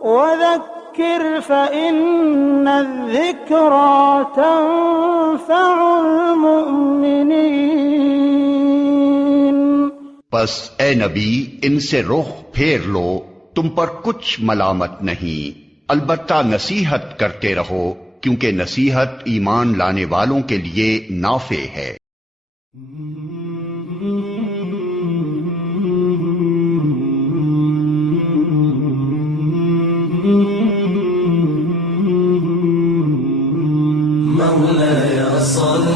وذكر فإن الذكرى تنفع المؤمنين۔ پس اے نبی ان سے رخ پھیر لو، تم پر کچھ ملامت نہیں، البتہ نصیحت کرتے رہو، کیونکہ نصیحت ایمان لانے والوں کے لیے نافع ہے۔ مولاي صل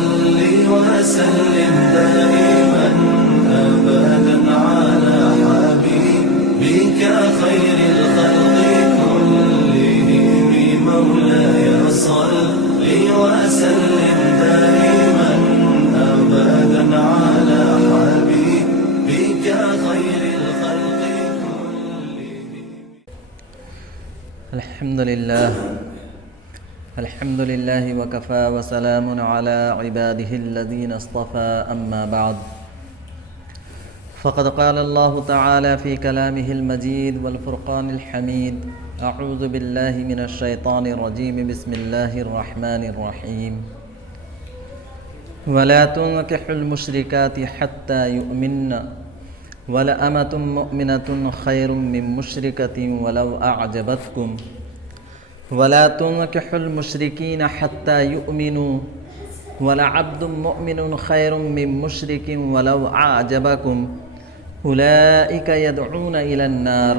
وسلم دائما أبدا على حبيبك خير الخلق كلهم۔ مولاي صل وسلم دائما أبدا على حبيبك خير الخلق كلهم۔ الحمد لله وكفى وسلام على عباده الذين اصطفى، أما بعد، فقد قال الله تعالى في كلامه المجيد والفرقان الحميد: أعوذ بالله من الشيطان الرجيم، بسم الله الرحمن الرحيم: ولا تنكحوا المشركات حتى يؤمن ولأمة مؤمنة خير من مشركة ولو أعجبتكم ولا تنكحوا المشركين حتى يؤمنوا ولعبد مؤمن خير من مشرك ولو أعجبكم أولئك يدعون إلى النار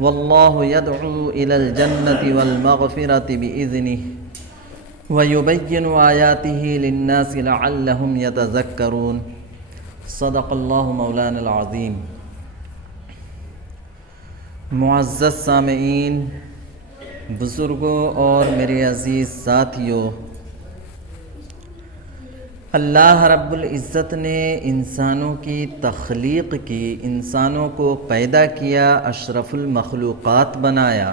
والله يدعو إلى الجنة والمغفرة بإذنه ويبين آياته للناس لعلهم يتذكرون۔ صدق اللہ مولانا العظیم۔ معزز سامعین، بزرگوں اور میرے عزیز ساتھیوں، اللہ رب العزت نے انسانوں کی تخلیق کی، انسانوں کو پیدا کیا، اشرف المخلوقات بنایا،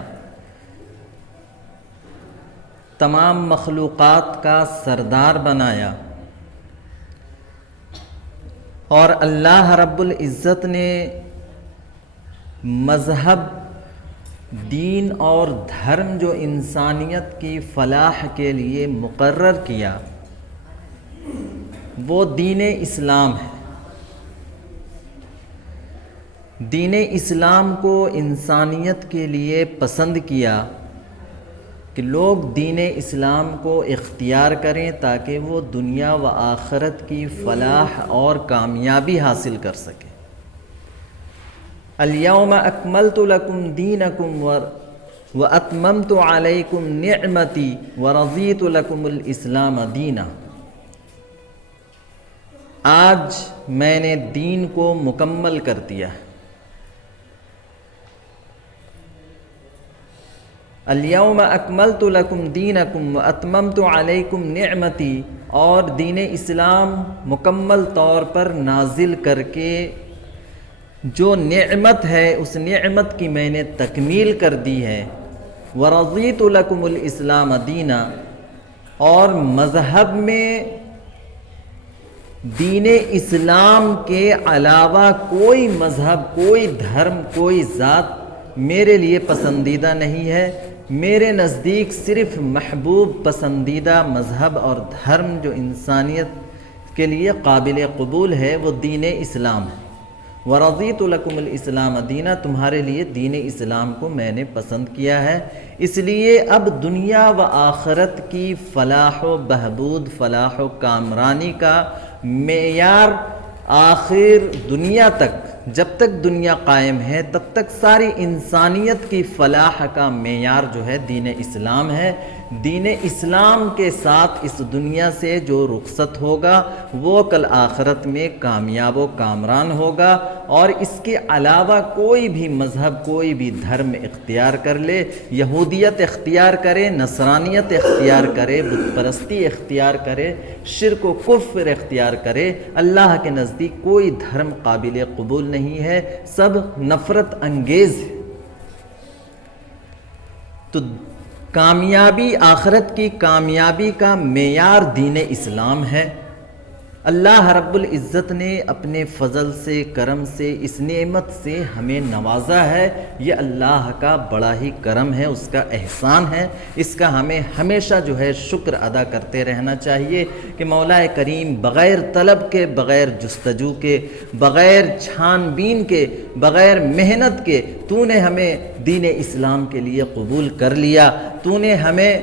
تمام مخلوقات کا سردار بنایا، اور اللہ رب العزت نے مذہب، دین اور دھرم جو انسانیت کی فلاح کے لیے مقرر کیا وہ دین اسلام ہے۔ دین اسلام کو انسانیت کے لیے پسند کیا کہ لوگ دین اسلام کو اختیار کریں تاکہ وہ دنیا و آخرت کی فلاح اور کامیابی حاصل کر سکیں۔ الیوم اکملت لکم دینکم واتممت علیکم نعمتی ورضیت لکم الاسلام دینا۔ آج میں نے دین کو مکمل کر دیا۔ الیوم اکملت لکم دینکم واتممت علیکم نعمتی، اور دین اسلام مکمل طور پر نازل کر کے جو نعمت ہے اس نعمت کی میں نے تکمیل کر دی ہے۔ ورضیت لکم الاسلام دینا، اور مذہب میں دین اسلام کے علاوہ کوئی مذہب، کوئی دھرم، کوئی ذات میرے لیے پسندیدہ نہیں ہے۔ میرے نزدیک صرف محبوب پسندیدہ مذہب اور دھرم جو انسانیت کے لیے قابل قبول ہے وہ دین اسلام ہے۔ ورضیت لکم الاسلام دینا، تمہارے لیے دین اسلام کو میں نے پسند کیا ہے، اس لیے اب دنیا و آخرت کی فلاح و بہبود، فلاح و کامرانی کا معیار آخر دنیا تک، جب تک دنیا قائم ہے تب تک ساری انسانیت کی فلاح کا معیار جو ہے دین اسلام ہے۔ دین اسلام کے ساتھ اس دنیا سے جو رخصت ہوگا وہ کل آخرت میں کامیاب و کامران ہوگا، اور اس کے علاوہ کوئی بھی مذہب، کوئی بھی دھرم اختیار کر لے، یہودیت اختیار کرے، نصرانیت اختیار کرے، بت پرستی اختیار کرے، شرک و کفر اختیار کرے، اللہ کے نزدیک کوئی دھرم قابل قبول نہیں ہے، سب نفرت انگیز ہے۔ تو کامیابی، آخرت کی کامیابی کا معیار دین اسلام ہے، اللہ رب العزت نے اپنے فضل سے، کرم سے، اس نعمت سے ہمیں نوازا ہے۔ یہ اللہ کا بڑا ہی کرم ہے، اس کا احسان ہے، اس کا ہمیں ہمیشہ جو ہے شکر ادا کرتے رہنا چاہیے کہ مولا کریم بغیر طلب کے، بغیر جستجو کے، بغیر چھان بین کے، بغیر محنت کے تو نے ہمیں دین اسلام کے لیے قبول کر لیا، تو نے ہمیں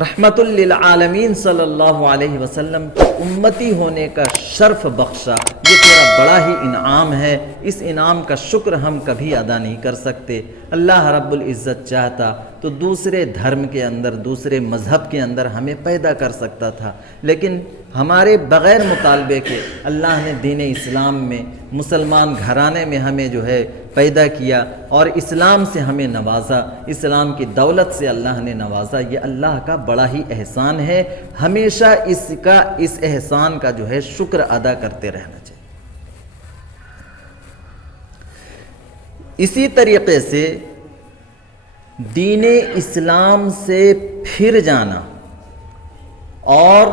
رحمت للعالمین صلی اللہ علیہ وسلم کی امتی ہونے کا شرف بخشا۔ یہ تیرا بڑا ہی انعام ہے، اس انعام کا شکر ہم کبھی ادا نہیں کر سکتے۔ اللہ رب العزت چاہتا تو دوسرے دھرم کے اندر، دوسرے مذہب کے اندر ہمیں پیدا کر سکتا تھا، لیکن ہمارے بغیر مطالبے کے اللہ نے دین اسلام میں، مسلمان گھرانے میں ہمیں جو ہے پیدا کیا اور اسلام سے ہمیں نوازا، اسلام کی دولت سے اللہ نے نوازا۔ یہ اللہ کا بڑا ہی احسان ہے، ہمیشہ اس احسان کا جو ہے شکر ادا کرتے رہنا چاہیے۔ اسی طریقے سے دین اسلام سے پھر جانا اور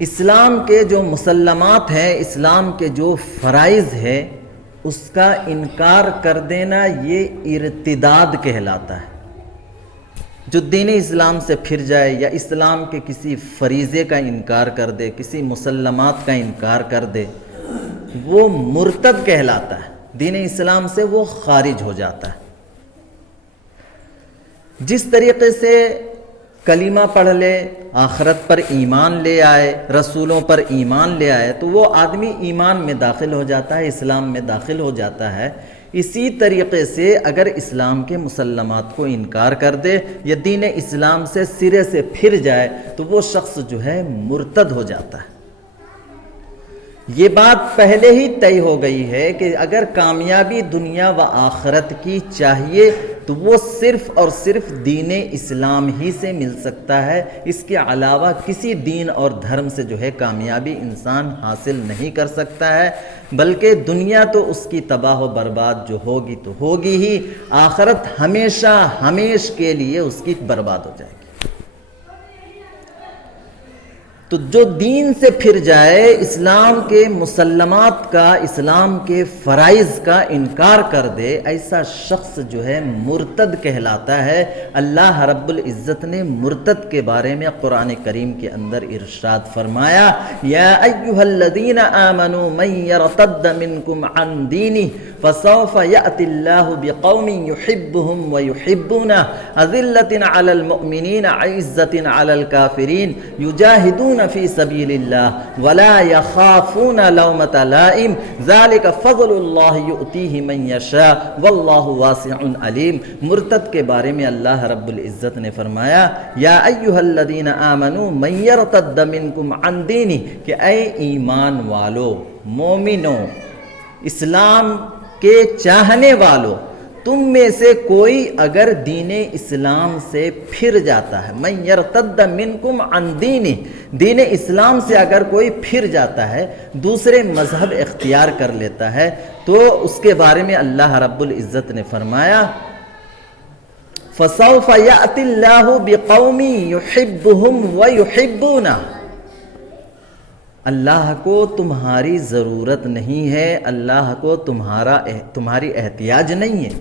اسلام کے جو مسلمات ہیں، اسلام کے جو فرائض ہے، اس کا انکار کر دینا، یہ ارتداد کہلاتا ہے۔ جو دین اسلام سے پھر جائے یا اسلام کے کسی فریضے کا انکار کر دے، کسی مسلمات کا انکار کر دے، وہ مرتد کہلاتا ہے، دین اسلام سے وہ خارج ہو جاتا ہے۔ جس طریقے سے کلمہ پڑھ لے، آخرت پر ایمان لے آئے، رسولوں پر ایمان لے آئے، تو وہ آدمی ایمان میں داخل ہو جاتا ہے، اسلام میں داخل ہو جاتا ہے۔ اسی طریقے سے اگر اسلام کے مسلمات کو انکار کر دے یا دین اسلام سے سرے سے پھر جائے تو وہ شخص جو ہے مرتد ہو جاتا ہے۔ یہ بات پہلے ہی طے ہو گئی ہے کہ اگر کامیابی دنیا و آخرت کی چاہیے تو وہ صرف اور صرف دین اسلام ہی سے مل سکتا ہے، اس کے علاوہ کسی دین اور دھرم سے جو ہے کامیابی انسان حاصل نہیں کر سکتا ہے، بلکہ دنیا تو اس کی تباہ و برباد جو ہوگی تو ہوگی ہی، آخرت ہمیشہ ہمیش کے لیے اس کی برباد ہو جائے گی۔ تو جو دین سے پھر جائے، اسلام کے مسلمات کا، اسلام کے فرائض کا انکار کر دے، ایسا شخص جو ہے مرتد کہلاتا ہے۔ اللہ رب العزت نے مرتد کے بارے میں قرآن کریم کے اندر ارشاد فرمایا، یا ایھا الذین آمنوا من یرتد منکم عن دینہ فسوف یأتی اللہ بقوم یحبهم ویحبونہ اذلۃ علی المؤمنین عزۃ علی الکافرین یجاہدون فی سبیل اللہ ولا یخافون لومۃ لائم ذلک فضل اللہ یؤتیہ من یشاء واللہ واسع علیم۔ مرتد کے بارے میں اللہ رب العزت نے فرمایا، یا ایھا الذین آمنوا من یرتد منکم عن دینہ، کہ اے ایمان والو، مومنو، اسلام کے چاہنے والو، تم میں سے کوئی اگر دین اسلام سے پھر جاتا ہے، من یرتد منکم عن دینہ، دین اسلام سے اگر کوئی پھر جاتا ہے، دوسرے مذہب اختیار کر لیتا ہے، تو اس کے بارے میں اللہ رب العزت نے فرمایا، فسوف یأتی اللہ بقوم یحبهم ویحبونہ، اللہ کو تمہاری ضرورت نہیں ہے، اللہ کو تمہاری احتیاج نہیں ہے۔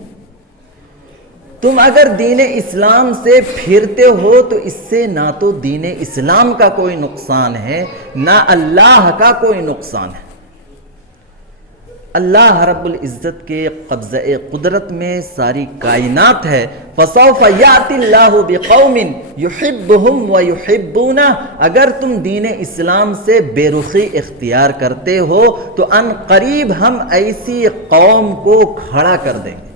تم اگر دین اسلام سے پھرتے ہو تو اس سے نہ تو دین اسلام کا کوئی نقصان ہے، نہ اللہ کا کوئی نقصان ہے۔ اللہ رب العزت کے قبضہ قدرت میں ساری کائنات ہے۔ فسوف یأتی اللہ بقوم یحبهم ویحبونہ، اگر تم دین اسلام سے بے رخی اختیار کرتے ہو تو ان قریب ہم ایسی قوم کو کھڑا کر دیں گے،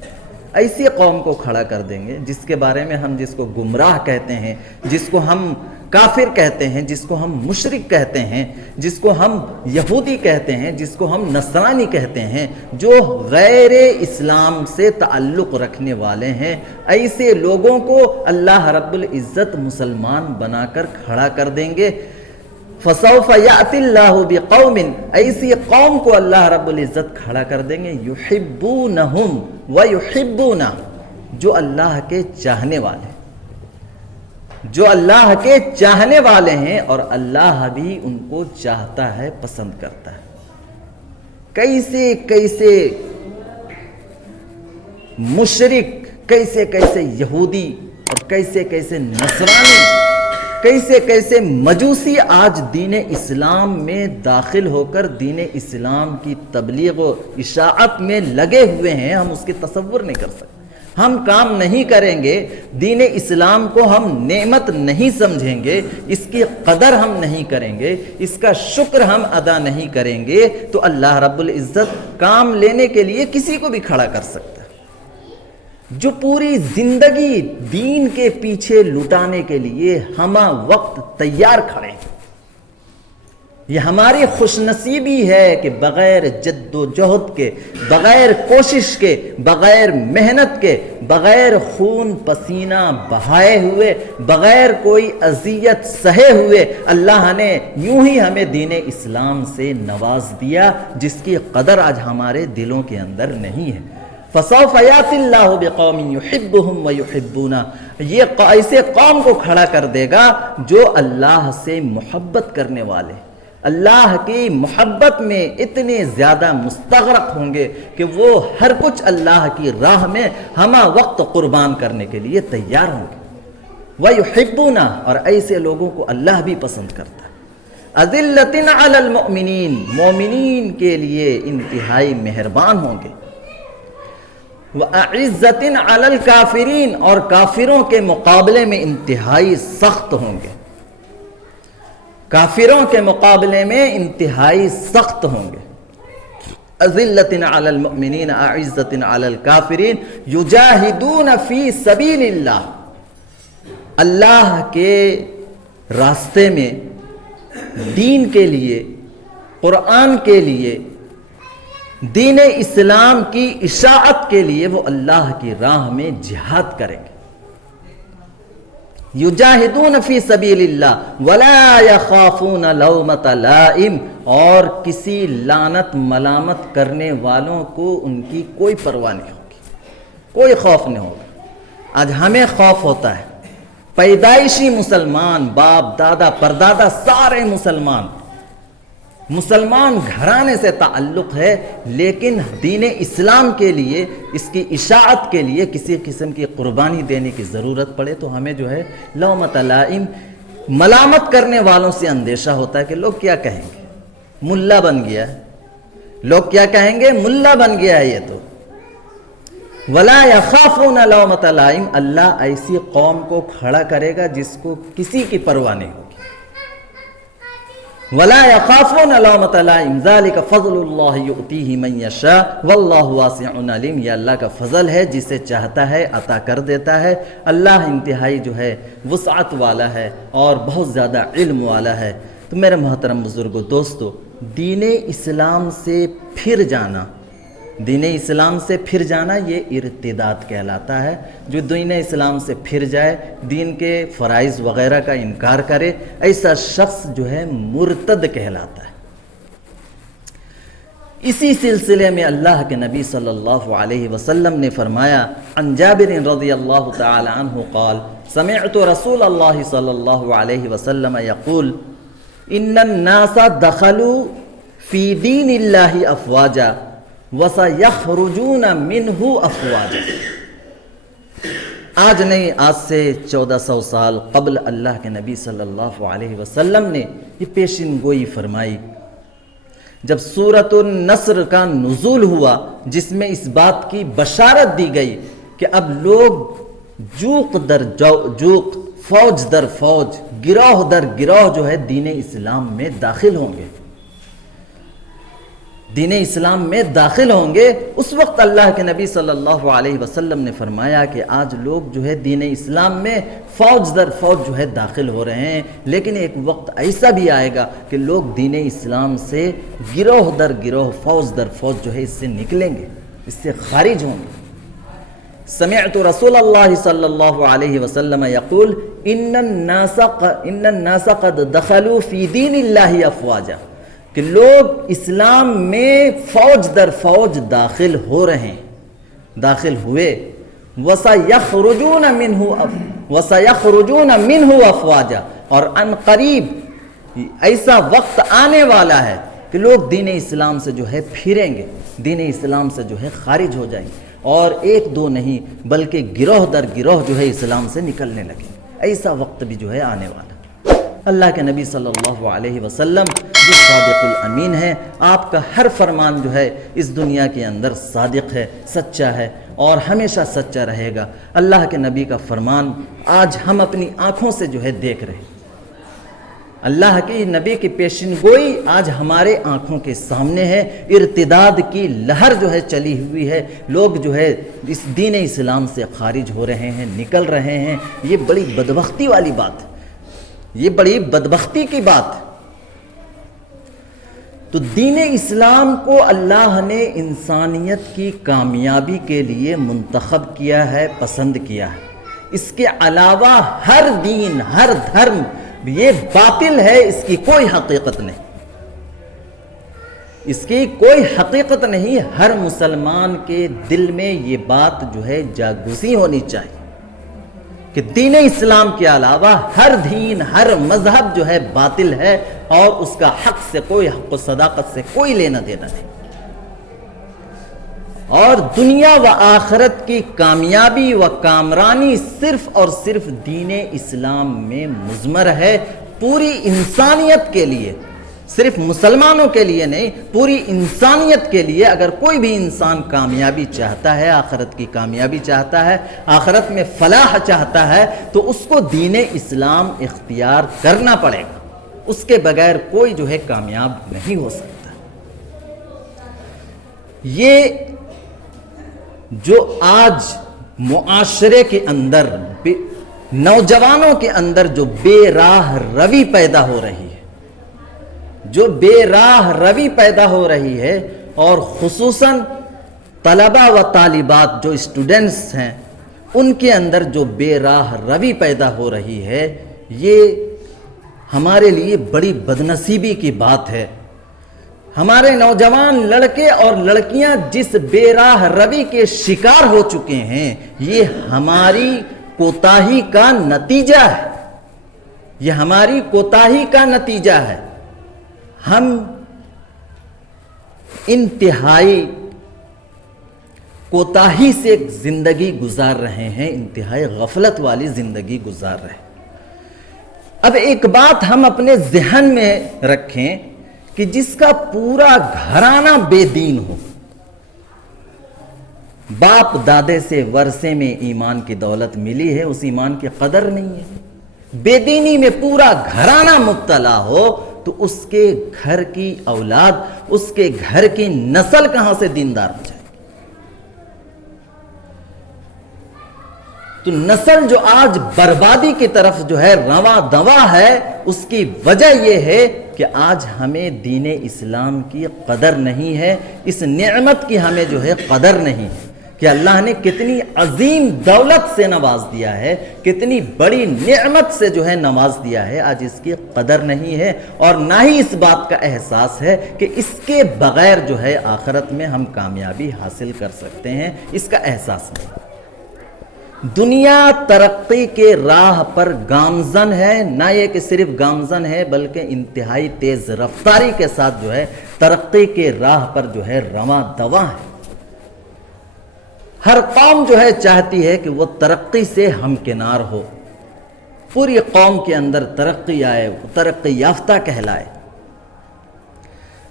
ایسی قوم کو کھڑا کر دیں گے جس کے بارے میں ہم جس کو گمراہ کہتے ہیں، جس کو ہم کافر کہتے ہیں، جس کو ہم مشرک کہتے ہیں، جس کو ہم یہودی کہتے ہیں، جس کو ہم نصرانی کہتے ہیں، جو غیر اسلام سے تعلق رکھنے والے ہیں، ایسے لوگوں کو اللہ رب العزت مسلمان بنا کر کھڑا کر دیں گے۔ فسوف یأتی اللہ بقوم، ایسی قوم کو اللہ رب العزت کھڑا کر دیں گے، یحبونہم ویحبونہ، جو اللہ کے چاہنے والے، جو اللہ کے چاہنے والے ہیں اور اللہ بھی ان کو چاہتا ہے، پسند کرتا ہے۔ کیسے کیسے مشرک، کیسے کیسے یہودی اور کیسے کیسے نصرانی، کیسے کیسے مجوسی آج دین اسلام میں داخل ہو کر دین اسلام کی تبلیغ و اشاعت میں لگے ہوئے ہیں، ہم اس کی تصور نہیں کر سکتے۔ ہم کام نہیں کریں گے، دین اسلام کو ہم نعمت نہیں سمجھیں گے، اس کی قدر ہم نہیں کریں گے، اس کا شکر ہم ادا نہیں کریں گے، تو اللہ رب العزت کام لینے کے لیے کسی کو بھی کھڑا کر سکتا ہے۔ جو پوری زندگی دین کے پیچھے لٹانے کے لیے ہمہ وقت تیار کھڑے ہیں، یہ ہماری خوش نصیبی ہے کہ بغیر جد و جہد کے، بغیر کوشش کے، بغیر محنت کے، بغیر خون پسینہ بہائے ہوئے، بغیر کوئی اذیت سہے ہوئے اللہ نے یوں ہی ہمیں دین اسلام سے نواز دیا، جس کی قدر آج ہمارے دلوں کے اندر نہیں ہے۔ فَسَوْفَ يَأْتِي اللَّهُ بِقَوْمٍ يُحِبُّهُمْ وَيُحِبُّونَ، یہ ایسے قوم کو کھڑا کر دے گا جو اللہ سے محبت کرنے والے، اللہ کی محبت میں اتنے زیادہ مستغرق ہوں گے کہ وہ ہر کچھ اللہ کی راہ میں ہمہ وقت قربان کرنے کے لیے تیار ہوں گے۔ وَيُحِبُّونَ، اور ایسے لوگوں کو اللہ بھی پسند کرتا ہے۔ أَذِلَّةٍ عَلَى الْمُؤْمِنِينَ، مومنین کے لیے انتہائی مہربان ہوں گے۔ وَأَعِزَّةٍ عَلَى الْكَافِرِينَ، اور کافروں کے مقابلے میں انتہائی سخت ہوں گے، کافروں کے مقابلے میں انتہائی سخت ہوں گے۔ أَذِلَّةٍ عَلَى الْمُؤْمِنِينَ أَعِزَّةٍ عَلَى الْكَافِرِينَ يُجَاهِدُونَ فِي سَبِيلِ اللَّهِ، اللہ کے راستے میں، دین کے لیے، قرآن کے لیے، دین اسلام کی اشاعت کے لیے وہ اللہ کی راہ میں جہاد کریں گے۔ یجاہدون فی سبیل اللہ ولا یخافون لومۃ لائم، اور کسی لعنت ملامت کرنے والوں کو ان کی کوئی پرواہ نہیں ہوگی، کوئی خوف نہیں ہوگا۔ آج ہمیں خوف ہوتا ہے، پیدائشی مسلمان، باپ دادا پردادا سارے مسلمان گھرانے سے تعلق ہے، لیکن دین اسلام کے لیے، اس کی اشاعت کے لیے کسی قسم کی قربانی دینے کی ضرورت پڑے تو ہمیں جو ہے لومۃ لائم، ملامت کرنے والوں سے اندیشہ ہوتا ہے کہ لوگ کیا کہیں گے، ملا بن گیا ہے، لوگ کیا کہیں گے، ملا بن گیا ہے یہ تو۔ ولا یخافون لومۃ لائم، اللہ ایسی قوم کو کھڑا کرے گا جس کو کسی کی پرواہ نہیں ہوگی۔ ولا يخافون لومۃ لائم ذلك فضل اللہ یؤتیہ من یشاء واللہ واسع علیم، یہ اللہ کا فضل ہے، جسے چاہتا ہے عطا کر دیتا ہے۔ اللہ انتہائی جو ہے وسعت والا ہے اور بہت زیادہ علم والا ہے۔ تو میرے محترم بزرگوں، دوستو، دین اسلام سے پھر جانا، دین اسلام سے پھر جانا یہ ارتداد کہلاتا ہے۔ جو دین اسلام سے پھر جائے، دین کے فرائض وغیرہ کا انکار کرے، ایسا شخص جو ہے مرتد کہلاتا ہے۔ اسی سلسلے میں اللہ کے نبی صلی اللہ علیہ وسلم نے فرمایا، عن جابر رضی اللہ تعالی عنہ قال سمعت رسول اللہ صلی اللہ علیہ وسلم یقول ان الناس دخلوا فی دین اللہ افواجا وَسَيَخْرُجُونَ مِنْهُ أَفْوَاجًا۔ آج نہیں، آج سے 1400 سال قبل اللہ کے نبی صلی اللہ علیہ وسلم نے یہ پیشن گوئی فرمائی، جب سورۃ النصر کا نزول ہوا، جس میں اس بات کی بشارت دی گئی کہ اب لوگ جوق در جوق، فوج در فوج، گروہ در گروہ جو ہے دین اسلام میں داخل ہوں گے، دین اسلام میں داخل ہوں گے۔ اس وقت اللہ کے نبی صلی اللہ علیہ وسلم نے فرمایا کہ آج لوگ جو ہے دین اسلام میں فوج در فوج جو ہے داخل ہو رہے ہیں، لیکن ایک وقت ایسا بھی آئے گا کہ لوگ دین اسلام سے گروہ در گروہ، فوج در فوج جو ہے اس سے نکلیں گے، اس سے خارج ہوں گے۔ سمعت رسول اللہ صلی اللہ علیہ وسلم یقول ان الناس قد دخلوا فی دین اللہ افواجا، کہ لوگ اسلام میں فوج در فوج داخل ہو رہے ہیں، داخل ہوئے۔ وَسَيَخْرُجُونَ مِنْهُ أَفْوَاجًا، اور ان قریب ایسا وقت آنے والا ہے کہ لوگ دین اسلام سے جو ہے پھریں گے، دین اسلام سے جو ہے خارج ہو جائیں گے، اور ایک دو نہیں بلکہ گروہ در گروہ جو ہے اسلام سے نکلنے لگے. ایسا وقت بھی جو ہے آنے والا. اللہ کے نبی صلی اللہ علیہ وسلم جو صادق الامین ہے، آپ کا ہر فرمان جو ہے اس دنیا کے اندر صادق ہے، سچا ہے اور ہمیشہ سچا رہے گا. اللہ کے نبی کا فرمان آج ہم اپنی آنکھوں سے جو ہے دیکھ رہے ہیں. اللہ کی نبی کی پیشن گوئی آج ہمارے آنکھوں کے سامنے ہے. ارتداد کی لہر جو ہے چلی ہوئی ہے، لوگ جو ہے اس دین اسلام سے خارج ہو رہے ہیں، نکل رہے ہیں. یہ بڑی بدبختی والی بات ہے، یہ بڑی بدبختی کی بات. تو دین اسلام کو اللہ نے انسانیت کی کامیابی کے لیے منتخب کیا ہے، پسند کیا ہے. اس کے علاوہ ہر دین، ہر دھرم یہ باطل ہے، اس کی کوئی حقیقت نہیں، اس کی کوئی حقیقت نہیں. ہر مسلمان کے دل میں یہ بات جو ہے جاگوزی ہونی چاہیے کہ دین اسلام کے علاوہ ہر دین، ہر مذہب جو ہے باطل ہے، اور اس کا حق سے کوئی، حق و صداقت سے کوئی لینا دینا نہیں. اور دنیا و آخرت کی کامیابی و کامرانی صرف اور صرف دین اسلام میں مضمر ہے، پوری انسانیت کے لیے، صرف مسلمانوں کے لیے نہیں، پوری انسانیت کے لیے. اگر کوئی بھی انسان کامیابی چاہتا ہے، آخرت کی کامیابی چاہتا ہے، آخرت میں فلاح چاہتا ہے، تو اس کو دین اسلام اختیار کرنا پڑے گا. اس کے بغیر کوئی جو ہے کامیاب نہیں ہو سکتا. یہ جو آج معاشرے کے اندر، نوجوانوں کے اندر جو بے راہ روی پیدا ہو رہی ہے، جو بے راہ روی پیدا ہو رہی ہے، اور خصوصاً طلبہ و طالبات جو اسٹوڈنٹس ہیں ان کے اندر جو بے راہ روی پیدا ہو رہی ہے، یہ ہمارے لیے بڑی بدنصیبی کی بات ہے. ہمارے نوجوان لڑکے اور لڑکیاں جس بے راہ روی کے شکار ہو چکے ہیں، یہ ہماری کوتاہی کا نتیجہ ہے، یہ ہماری کوتاہی کا نتیجہ ہے. ہم انتہائی کوتاہی سے زندگی گزار رہے ہیں، انتہائی غفلت والی زندگی گزار رہے ہیں. اب ایک بات ہم اپنے ذہن میں رکھیں کہ جس کا پورا گھرانہ بے دین ہو، باپ دادے سے ورثے میں ایمان کی دولت ملی ہے، اس ایمان کی قدر نہیں ہے، بے دینی میں پورا گھرانہ مبتلا ہو، تو اس کے گھر کی اولاد، اس کے گھر کی نسل کہاں سے دیندار ہو جائے؟ تو نسل جو آج بربادی کی طرف جو ہے رواں دواں ہے، اس کی وجہ یہ ہے کہ آج ہمیں دین اسلام کی قدر نہیں ہے، اس نعمت کی ہمیں جو ہے قدر نہیں ہے کہ اللہ نے کتنی عظیم دولت سے نواز دیا ہے، کتنی بڑی نعمت سے جو ہے نواز دیا ہے. آج اس کی قدر نہیں ہے، اور نہ ہی اس بات کا احساس ہے کہ اس کے بغیر جو ہے آخرت میں ہم کامیابی حاصل کر سکتے ہیں، اس کا احساس نہیں. دنیا ترقی کے راہ پر گامزن ہے، نہ یہ کہ صرف گامزن ہے بلکہ انتہائی تیز رفتاری کے ساتھ جو ہے ترقی کے راہ پر جو ہے رواں دواں ہے. ہر قوم جو ہے چاہتی ہے کہ وہ ترقی سے ہمکنار ہو، پوری قوم کے اندر ترقی آئے، وہ ترقی یافتہ کہلائے.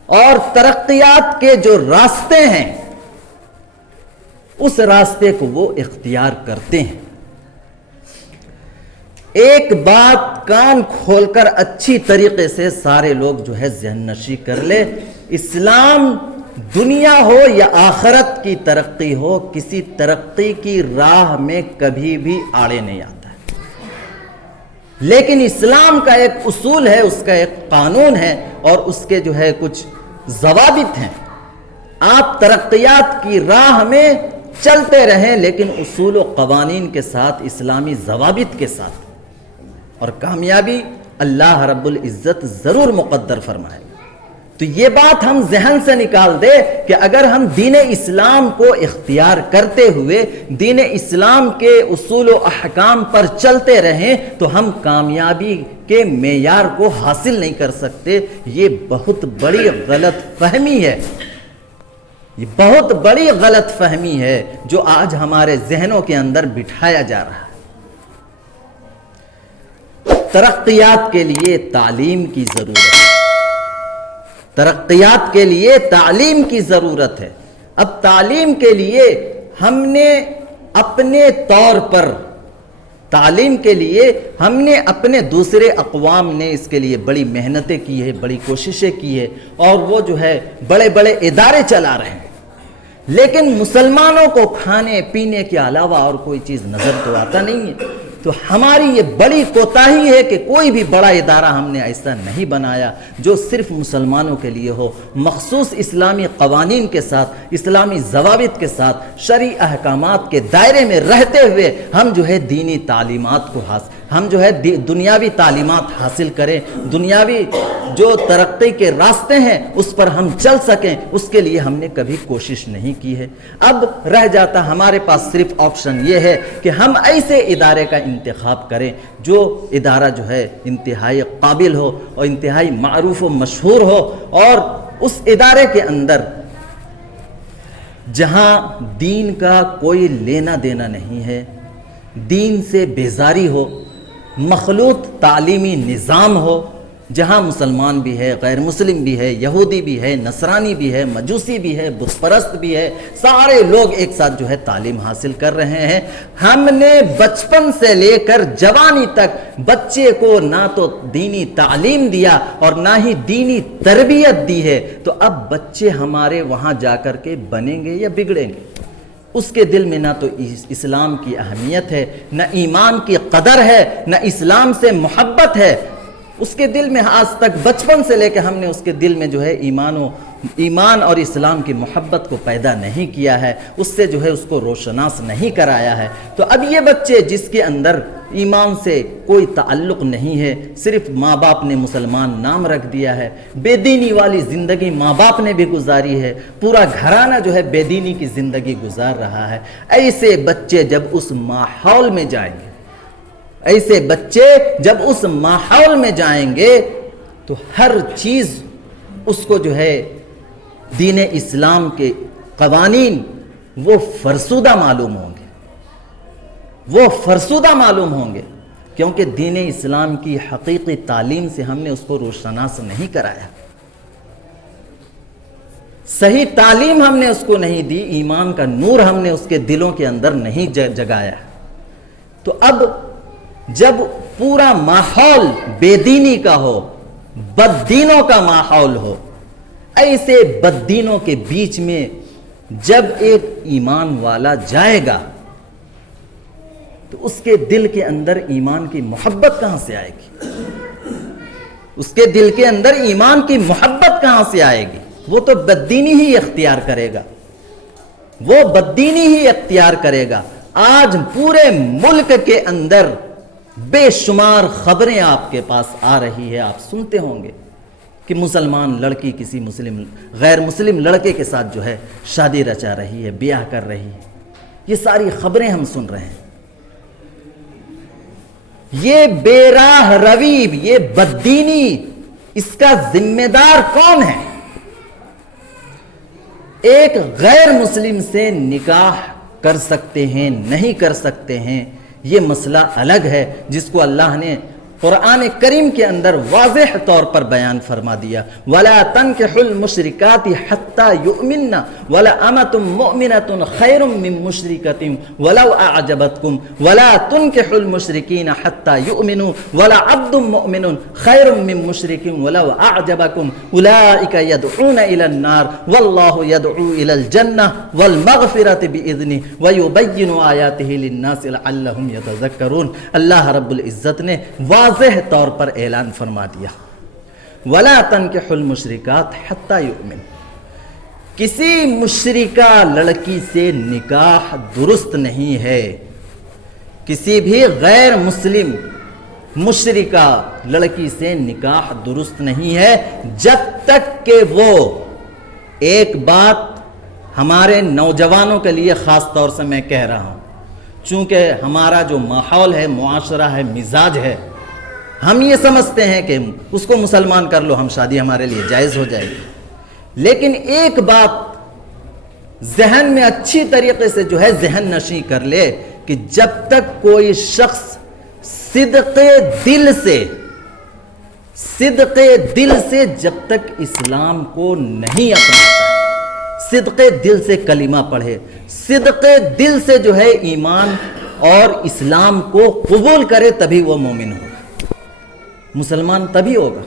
اور ترقیات کے جو راستے ہیں اس راستے کو وہ اختیار کرتے ہیں. ایک بات کان کھول کر اچھی طریقے سے سارے لوگ جو ہے ذہن نشی کر لے، اسلام دنیا ہو یا آخرت کی ترقی ہو، کسی ترقی کی راہ میں کبھی بھی آڑے نہیں آتا ہے. لیکن اسلام کا ایک اصول ہے، اس کا ایک قانون ہے، اور اس کے جو ہے کچھ ضوابط ہیں. آپ ترقیات کی راہ میں چلتے رہیں لیکن اصول و قوانین کے ساتھ، اسلامی ضوابط کے ساتھ، اور کامیابی اللہ رب العزت ضرور مقدر فرمائے. تو یہ بات ہم ذہن سے نکال دے کہ اگر ہم دین اسلام کو اختیار کرتے ہوئے دین اسلام کے اصول و احکام پر چلتے رہیں تو ہم کامیابی کے معیار کو حاصل نہیں کر سکتے. یہ بہت بڑی غلط فہمی ہے، یہ بہت بڑی غلط فہمی ہے جو آج ہمارے ذہنوں کے اندر بٹھایا جا رہا ہے. ترقیات کے لیے تعلیم کی ضرورت ہے، ترقیات کے لیے تعلیم کی ضرورت ہے. اب تعلیم کے لیے ہم نے اپنے طور پر تعلیم کے لیے ہم نے اپنے دوسرے اقوام نے اس کے لیے بڑی محنتیں کی ہے، بڑی کوششیں کی ہے، اور وہ جو ہے بڑے بڑے ادارے چلا رہے ہیں. لیکن مسلمانوں کو کھانے پینے کے علاوہ اور کوئی چیز نظر تو آتا نہیں ہے. تو ہماری یہ بڑی کوتاہی ہے کہ کوئی بھی بڑا ادارہ ہم نے ایسا نہیں بنایا جو صرف مسلمانوں کے لیے ہو، مخصوص اسلامی قوانین کے ساتھ، اسلامی ضوابط کے ساتھ، شرعی احکامات کے دائرے میں رہتے ہوئے ہم جو ہے دینی تعلیمات کو ہم جو ہے دنیاوی تعلیمات حاصل کریں، دنیاوی جو ترقی کے راستے ہیں اس پر ہم چل سکیں. اس کے لیے ہم نے کبھی کوشش نہیں کی ہے. اب رہ جاتا ہمارے پاس صرف آپشن یہ ہے کہ ہم ایسے ادارے کا انتخاب کریں جو ادارہ جو ہے انتہائی قابل ہو اور انتہائی معروف و مشہور ہو، اور اس ادارے کے اندر جہاں دین کا کوئی لینا دینا نہیں ہے، دین سے بیزاری ہو، مخلوط تعلیمی نظام ہو، جہاں مسلمان بھی ہے، غیر مسلم بھی ہے، یہودی بھی ہے، نصرانی بھی ہے، مجوسی بھی ہے، بت پرست بھی ہے، سارے لوگ ایک ساتھ جو ہے تعلیم حاصل کر رہے ہیں. ہم نے بچپن سے لے کر جوانی تک بچے کو نہ تو دینی تعلیم دیا اور نہ ہی دینی تربیت دی ہے، تو اب بچے ہمارے وہاں جا کر کے بنیں گے یا بگڑیں گے؟ اس کے دل میں نہ تو اسلام کی اہمیت ہے، نہ ایمان کی قدر ہے، نہ اسلام سے محبت ہے. اس کے دل میں آج تک بچپن سے لے کے ہم نے اس کے دل میں جو ہے ایمان اور اسلام کی محبت کو پیدا نہیں کیا ہے، اس سے جو ہے اس کو روشناس نہیں کرایا ہے. تو اب یہ بچے جس کے اندر ایمان سے کوئی تعلق نہیں ہے، صرف ماں باپ نے مسلمان نام رکھ دیا ہے، بے دینی والی زندگی ماں باپ نے بھی گزاری ہے، پورا گھرانہ جو ہے بے دینی کی زندگی گزار رہا ہے. ایسے بچے جب اس ماحول میں جائیں گے، ایسے بچے جب اس ماحول میں جائیں گے تو ہر چیز اس کو جو ہے دین اسلام کے قوانین وہ فرسودہ معلوم ہوں گے، وہ فرسودہ معلوم ہوں گے، کیونکہ دین اسلام کی حقیقی تعلیم سے ہم نے اس کو روشناس نہیں کرایا، صحیح تعلیم ہم نے اس کو نہیں دی، ایمان کا نور ہم نے اس کے دلوں کے اندر نہیں جگایا. تو اب جب پورا ماحول بے دینی کا ہو، بددینوں کا ماحول ہو، ایسے بددینوں کے بیچ میں جب ایک ایمان والا جائے گا تو اس کے دل کے اندر ایمان کی محبت کہاں سے آئے گی؟ اس کے دل کے اندر ایمان کی محبت کہاں سے آئے گی؟ وہ تو بددینی ہی اختیار کرے گا، وہ بددینی ہی اختیار کرے گا. آج پورے ملک کے اندر بے شمار خبریں آپ کے پاس آ رہی ہے، آپ سنتے ہوں گے کہ مسلمان لڑکی کسی غیر مسلم لڑکے کے ساتھ جو ہے شادی رچا رہی ہے، بیاہ کر رہی ہے. یہ ساری خبریں ہم سن رہے ہیں. یہ بے راہ روی، یہ بددینی، اس کا ذمہ دار کون ہے؟ ایک غیر مسلم سے نکاح کر سکتے ہیں نہیں کر سکتے ہیں یہ مسئلہ الگ ہے، جس کو اللہ نے قرآن کریم کے اندر واضح طور پر بیان فرما دیا. وَلَا تَنْكِحُ الْمُشْرِكَاتِ حَتَّى يُؤْمِنَّ وَلَأَمَةٌ مُؤْمِنَةٌ خَيْرٌ مِّن مُشْرِكَةٍ وَلَوْ أَعْجَبَتْكُمْ وَلَا تُنْكِحُ الْمُشْرِكِينَ حَتَّى يُؤْمِنُوا وَلَعَبْدٌ مُؤْمِنٌ خَيْرٌ مِّن مُشْرِكٍ وَلَوْ أَعْجَبَكُمْ أُولَٰئِكَ يَدْعُونَ إِلَى النَّارِ وَاللَّهُ يَدْعُو إِلَى الْجَنَّةِ وَالْمَغْفِرَةِ بِإِذْنِهِ وَيُبَيِّنُ آيَاتِهِ لِلنَّاسِ لَعَلَّهُمْ يَتَذَكَّرُونَ. اللہ رب العزت نے واضح طور پر اعلان فرما دیا، وَلَا تَنْكِحُ الْمُشْرِكَاتِ حَتَّى يُؤْمِنْ. کسی مشرکہ لڑکی سے نکاح درست نہیں ہے. کسی بھی غیر مسلم مشرکہ لڑکی سے نکاح درست نہیں ہے جب تک کہ وہ، ایک بات ہمارے نوجوانوں کے لیے خاص طور سے میں کہہ رہا ہوں، چونکہ ہمارا جو ماحول ہے، معاشرہ ہے، مزاج ہے، ہم یہ سمجھتے ہیں کہ اس کو مسلمان کر لو، ہم شادی ہمارے لیے جائز ہو جائے گی۔ لیکن ایک بات ذہن میں اچھی طریقے سے جو ہے ذہن نشیں کر لے کہ جب تک کوئی شخص صدق دل سے جب تک اسلام کو نہیں اپناتا، صدق دل سے کلمہ پڑھے، صدق دل سے جو ہے ایمان اور اسلام کو قبول کرے، تبھی وہ مومن ہوگا، مسلمان تبھی ہوگا۔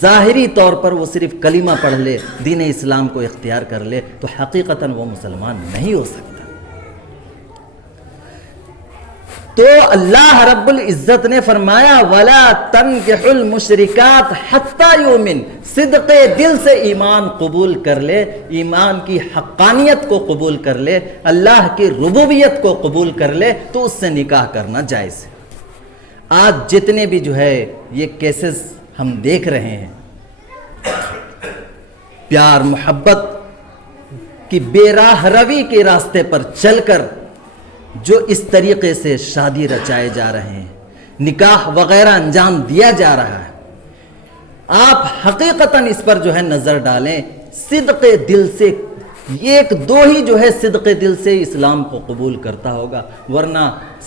ظاہری طور پر وہ صرف کلمہ پڑھ لے، دین اسلام کو اختیار کر لے تو حقیقتاً وہ مسلمان نہیں ہو سکتا۔ تو اللہ رب العزت نے فرمایا وَلَا تَنْكِحُ الْمُشْرِكَاتِ حَتَّى يُؤْمِنْ، صدق دل سے ایمان قبول کر لے، ایمان کی حقانیت کو قبول کر لے، اللہ کی ربوبیت کو قبول کر لے تو اس سے نکاح کرنا جائز ہے۔ آج جتنے بھی جو ہے یہ کیسز ہم دیکھ رہے ہیں، پیار محبت کی بے راہ روی کے راستے پر چل کر جو اس طریقے سے شادی رچائے جا رہے ہیں، نکاح وغیرہ انجام دیا جا رہا ہے، آپ حقیقتاً اس پر جو ہے نظر ڈالیں، صدق دل سے ایک دو ہی جو ہے صدق دل سے اسلام کو قبول کرتا ہوگا، ورنہ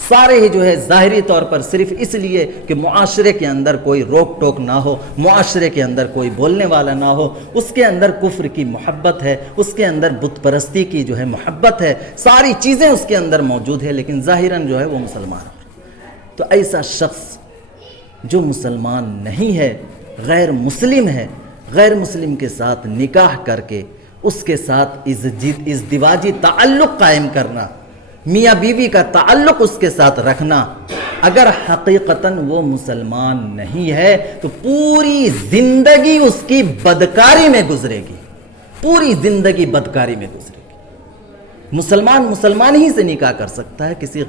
سارے ہی جو ہے ظاہری طور پر صرف اس لیے کہ معاشرے کے اندر کوئی روک ٹوک نہ ہو، معاشرے کے اندر کوئی بولنے والا نہ ہو، اس کے اندر کفر کی محبت ہے، اس کے اندر بت پرستی کی جو ہے محبت ہے، ساری چیزیں اس کے اندر موجود ہے، لیکن ظاہراً جو ہے وہ مسلمان ہے۔ تو ایسا شخص جو مسلمان نہیں ہے، غیر مسلم ہے، غیر مسلم کے ساتھ نکاح کر کے اس کے ساتھ ازدواجی تعلق قائم کرنا، میاں بیوی کا تعلق اس کے ساتھ رکھنا، اگر حقیقتاً وہ مسلمان نہیں ہے تو پوری زندگی اس کی بدکاری میں گزرے گی، پوری زندگی بدکاری میں گزرے گی۔ مسلمان ہی سے نکاح کر سکتا ہے، کسی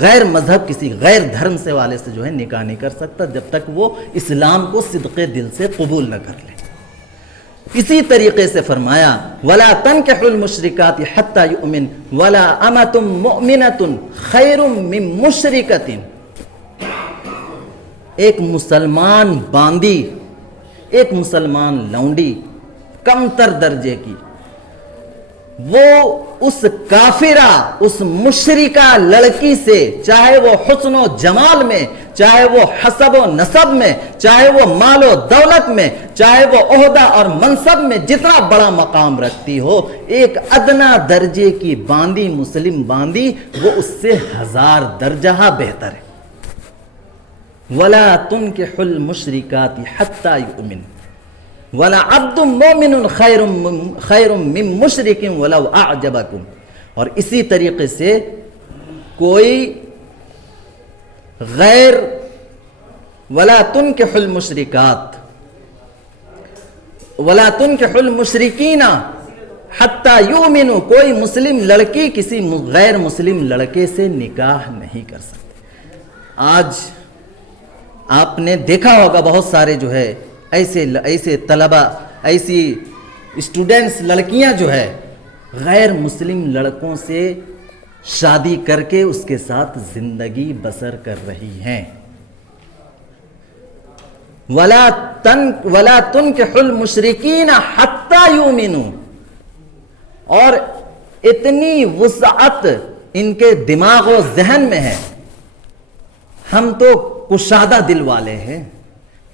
غیر مذہب، کسی غیر دھرم سے والے سے جو ہے نکاح نہیں کر سکتا جب تک وہ اسلام کو صدق دل سے قبول نہ کر لے۔ اسی طریقے سے فرمایا وَلَا تَنْكِحُ الْمُشْرِكَاتِ حَتَّى يُؤْمِنْ وَلَا أَمَةٌ مُؤْمِنَةٌ خَيْرٌ مِّن مُشْرِكَةٍ، ایک مسلمان باندی، ایک مسلمان لونڈی کمتر درجے کی، وہ اس کافرہ، اس مشرکہ لڑکی سے، چاہے وہ حسن و جمال میں، چاہے وہ حسب و نسب میں، چاہے وہ مال و دولت میں، چاہے وہ عہدہ اور منصب میں جتنا بڑا مقام رکھتی ہو، ایک ادنا درجے کی باندی، مسلم باندی، وہ اس سے 1000 درجہ بہتر ہے۔ وَلَا تُنْكِحُ الْمُشْرِكَاتِ حَتَّى يُؤْمِنْ وَلَا عَبْدٌ مُؤْمِنٌ خَيْرٌ مِّن مُشْرِكٍ وَلَوْ أَعْجَبَكُمْ، اور اسی طریقے سے کوئی غیر وَلَا تُنْكِحُ الْمُشْرِكَاتِ وَلَا تُنْكِحُ الْمُشْرِكِينَ حَتَّى يُؤْمِنُوا، کوئی مسلم لڑکی کسی غیر مسلم لڑکے سے نکاح نہیں کر سکتی۔ آج آپ نے دیکھا ہوگا بہت سارے جو ہے ایسے طلبہ، ایسی اسٹوڈنٹس، لڑکیاں جو ہے غیر مسلم لڑکوں سے شادی کر کے اس کے ساتھ زندگی بسر کر رہی ہیں۔ وَلَا تُنْكِحُ الْمُشْرِكِينَ حَتَّى يُؤْمِنُوا، اور اتنی وسعت ان کے دماغ و ذہن میں ہے، ہم تو کشادہ دل والے ہیں،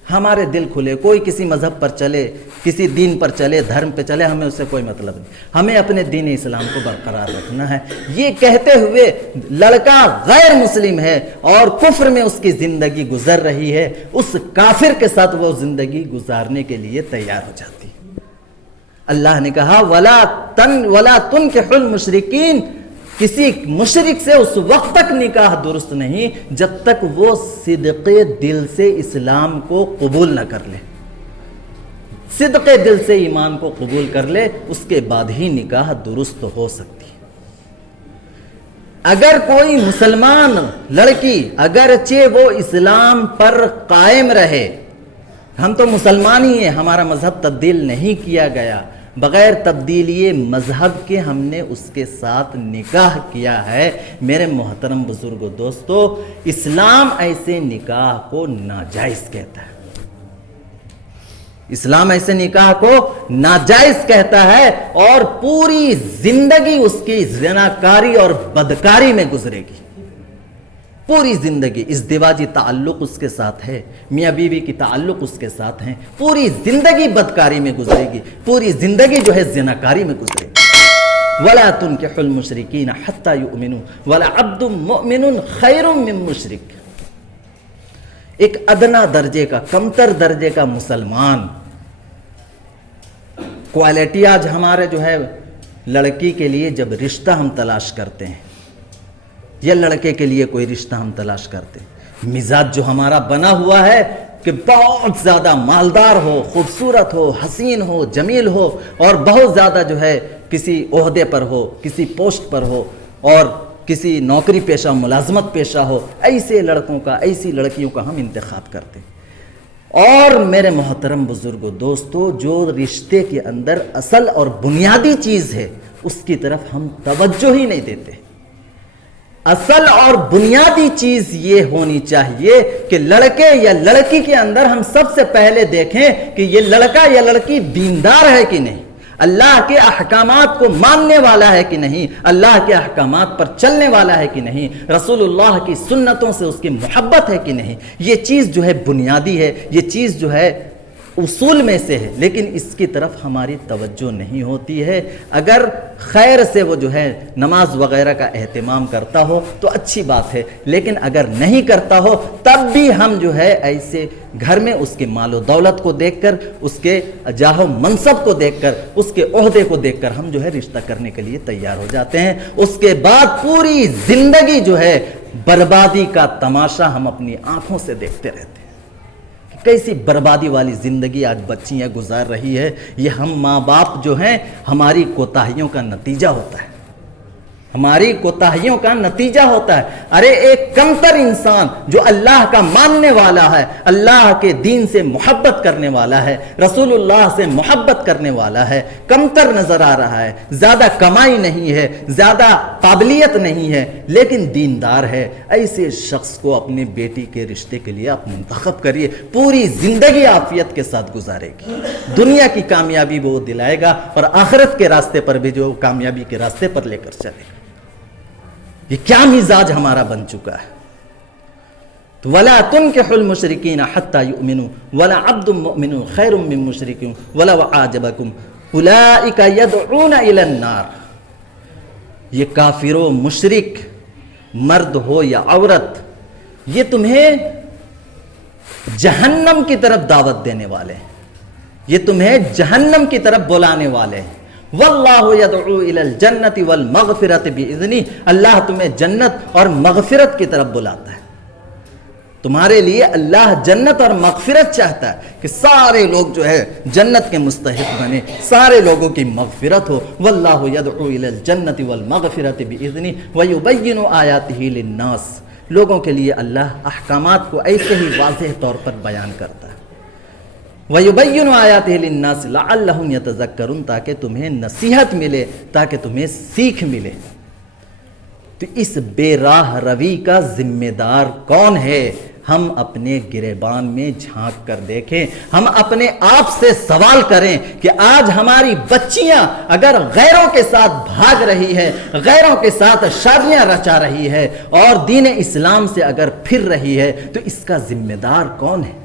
ہمارے دل کھلے، کوئی کسی مذہب پر چلے، کسی دین پر چلے، دھرم پہ چلے، ہمیں اس سے کوئی مطلب نہیں، ہمیں اپنے دین اسلام کو برقرار رکھنا ہے۔ یہ کہتے ہوئے لڑکا غیر مسلم ہے اور کفر میں اس کی زندگی گزر رہی ہے، اس کافر کے ساتھ وہ زندگی گزارنے کے لیے تیار ہو جاتی ہے۔ اللہ نے کہا وَلَا تُنْكِحُ الْمُشْرِكِينَ، کسی مشرک سے اس وقت تک نکاح درست نہیں جب تک وہ صدق دل سے اسلام کو قبول نہ کر لے، صدق دل سے ایمان کو قبول کر لے، اس کے بعد ہی نکاح درست ہو سکتی ہے۔ اگر کوئی مسلمان لڑکی اگرچہ وہ اسلام پر قائم رہے، ہم تو مسلمان ہی ہیں، ہمارا مذہب تبدیل نہیں کیا گیا، بغیر تبدیلی مذہب کے ہم نے اس کے ساتھ نکاح کیا ہے، میرے محترم بزرگوں دوستو، اسلام ایسے نکاح کو ناجائز کہتا ہے، اسلام ایسے نکاح کو ناجائز کہتا ہے، اور پوری زندگی اس کی زناکاری اور بدکاری میں گزرے گی، پوری زندگی ازدواجی تعلق اس کے ساتھ ہے، میاں بیوی کی تعلق اس کے ساتھ ہیں، پوری زندگی بدکاری میں گزرے گی، پوری زندگی جو ہے زناکاری میں گزرے گی۔ وَلَا تُنْكِحُوا الْمُشْرِكِينَ حَتَّى يُؤْمِنُوا وَلَعَبْدٌ مُؤْمِنٌ خَيْرٌ مِّن مُشْرِكٍ۔ ایک ادنا درجے کا، کمتر درجے کا مسلمان، کوالٹی آج ہمارے جو ہے لڑکی کے لیے جب رشتہ ہم تلاش کرتے ہیں یا لڑکے کے لیے کوئی رشتہ ہم تلاش کرتے ہیں، مزاج جو ہمارا بنا ہوا ہے کہ بہت زیادہ مالدار ہو، خوبصورت ہو، حسین ہو، جمیل ہو، اور بہت زیادہ جو ہے کسی عہدے پر ہو، کسی پوسٹ پر ہو، اور کسی نوکری پیشہ ملازمت پیشہ ہو، ایسے لڑکوں کا، ایسی لڑکیوں کا ہم انتخاب کرتے ہیں۔ اور میرے محترم بزرگوں دوستو، جو رشتے کے اندر اصل اور بنیادی چیز ہے اس کی طرف ہم توجہ ہی نہیں دیتے۔ اصل اور بنیادی چیز یہ ہونی چاہیے کہ لڑکے یا لڑکی کے اندر ہم سب سے پہلے دیکھیں کہ یہ لڑکا یا لڑکی دیندار ہے کہ نہیں، اللہ کے احکامات کو ماننے والا ہے کہ نہیں، اللہ کے احکامات پر چلنے والا ہے کہ نہیں، رسول اللہ کی سنتوں سے اس کی محبت ہے کہ نہیں۔ یہ چیز جو ہے بنیادی ہے، یہ چیز جو ہے اصول میں سے ہے، لیکن اس کی طرف ہماری توجہ نہیں ہوتی ہے۔ اگر خیر سے وہ جو ہے نماز وغیرہ کا اہتمام کرتا ہو تو اچھی بات ہے، لیکن اگر نہیں کرتا ہو تب بھی ہم جو ہے ایسے گھر میں اس کے مال و دولت کو دیکھ کر، اس کے جاہ و منصب کو دیکھ کر، اس کے عہدے کو دیکھ کر ہم جو ہے رشتہ کرنے کے لیے تیار ہو جاتے ہیں۔ اس کے بعد پوری زندگی جو ہے بربادی کا تماشا ہم اپنی آنکھوں سے دیکھتے رہتے ہیں۔ کیسی بربادی والی زندگی آج بچیاں گزار رہی ہے، یہ ہم ماں باپ جو ہیں ہماری کوتاہیوں کا نتیجہ ہوتا ہے، ہماری کوتاہیوں کا نتیجہ ہوتا ہے۔ ارے ایک کمتر انسان جو اللہ کا ماننے والا ہے، اللہ کے دین سے محبت کرنے والا ہے، رسول اللہ سے محبت کرنے والا ہے، کمتر نظر آ رہا ہے، زیادہ کمائی نہیں ہے، زیادہ قابلیت نہیں ہے، لیکن دیندار ہے، ایسے شخص کو اپنی بیٹی کے رشتے کے لیے آپ منتخب کریے، پوری زندگی عافیت کے ساتھ گزارے گی، دنیا کی کامیابی وہ دلائے گا اور آخرت کے راستے پر بھی جو کامیابی کے راستے پر لے کر چلے گا۔ یہ کیا مزاج ہمارا بن چکا ہے۔ تو وَلَا تُنْكِحُوا الْمُشْرِكِينَ حَتَّى يُؤْمِنُوا وَلَعَبْدٌ مُؤْمِنٌ خَيْرٌ مِّن مُشْرِكٍ وَلَوْ أَعْجَبَكُمْ أُولَٰئِكَ يَدْعُونَ إِلَى النَّارِ۔ یہ کافر و مشرک، مرد ہو یا عورت، یہ تمہیں جہنم کی طرف دعوت دینے والے ہیں، یہ تمہیں جہنم کی طرف بلانے والے ہیں۔ واللہ یدعو الی الجنت والمغفرت باذنہ، اللہ تمہیں جنت اور مغفرت کی طرف بلاتا ہے۔ تمہارے لیے اللہ جنت اور مغفرت چاہتا ہے کہ سارے لوگ جو ہے جنت کے مستحق بنے، سارے لوگوں کی مغفرت ہو۔ واللہ یدعو الی الجنت والمغفرت باذنہ ویبین آیاتہ للناس، لوگوں کے لیے اللہ احکامات کو ایسے ہی واضح طور پر بیان کرتا ہے۔ وَيُبَيِّنُ آيَاتِهِ لِلنَّاسِ لَعَلَّهُمْ يَتَذَكَّرُونَ، تاکہ تمہیں نصیحت ملے، تاکہ تمہیں سیکھ ملے۔ تو اس بے راہ روی کا ذمہ دار کون ہے؟ ہم اپنے گریبان میں جھانک کر دیکھیں، ہم اپنے آپ سے سوال کریں کہ آج ہماری بچیاں اگر غیروں کے ساتھ بھاگ رہی ہے، غیروں کے ساتھ شادیاں رچا رہی ہے اور دین اسلام سے اگر پھر رہی ہے تو اس کا ذمہ دار کون ہے؟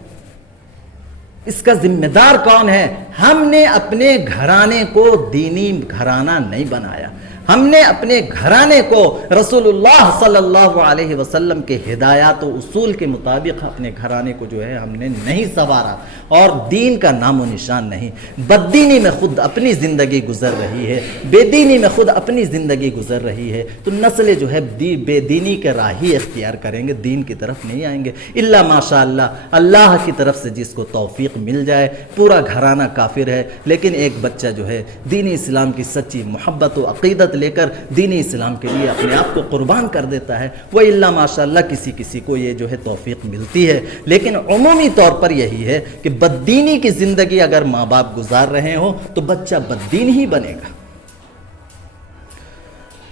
اس کا ذمہ دار کون ہے؟ ہم نے اپنے گھرانے کو دینی گھرانہ نہیں بنایا، ہم نے اپنے گھرانے کو رسول اللہ صلی اللہ علیہ وسلم کے ہدایات و اصول کے مطابق اپنے گھرانے کو جو ہے ہم نے نہیں سنوارا، اور دین کا نام و نشان نہیں۔ بددینی میں خود اپنی زندگی گزر رہی ہے، بے دینی میں خود اپنی زندگی گزر رہی ہے، تو نسلیں جو ہے بے دینی کے راہ ہی اختیار کریں گے، دین کی طرف نہیں آئیں گے، الا ماشاء اللہ، اللہ کی طرف سے جس کو توفیق مل جائے۔ پورا گھرانہ کافر ہے لیکن ایک بچہ جو ہے دین اسلام کی سچی محبت و عقیدت لے کر دین اسلام کے لیے اپنے آپ کو قربان کر دیتا ہے، وَإِلَّا ماشاءاللہ کسی کو یہ جو ہے توفیق ملتی ہے۔ لیکن عمومی طور پر یہی ہے کہ بددینی کی زندگی اگر ماں باپ گزار رہے ہوں تو بچہ بددین ہی بنے گا،